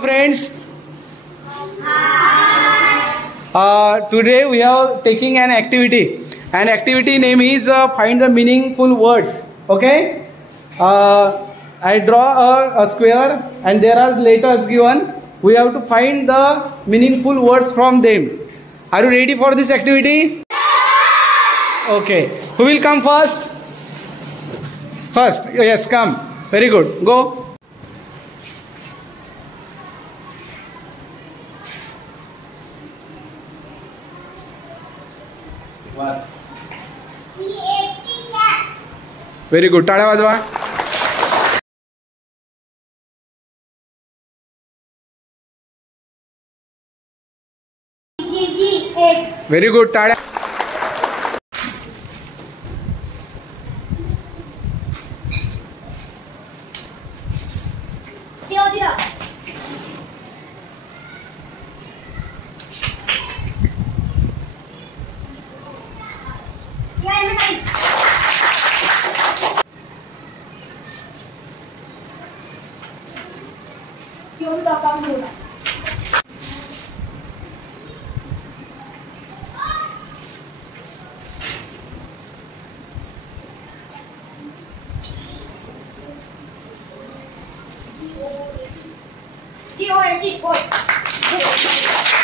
Friends, today we are taking an activity. An activity name is find the meaningful words. Okay, I draw a square and there are letters given. We have to find the meaningful words from them. Are you ready for this activity? Okay, who will come first? First, yes, come. Very good. Go. Very good. टाळ्या वाजवा. Very good. टाळ्या. Oi.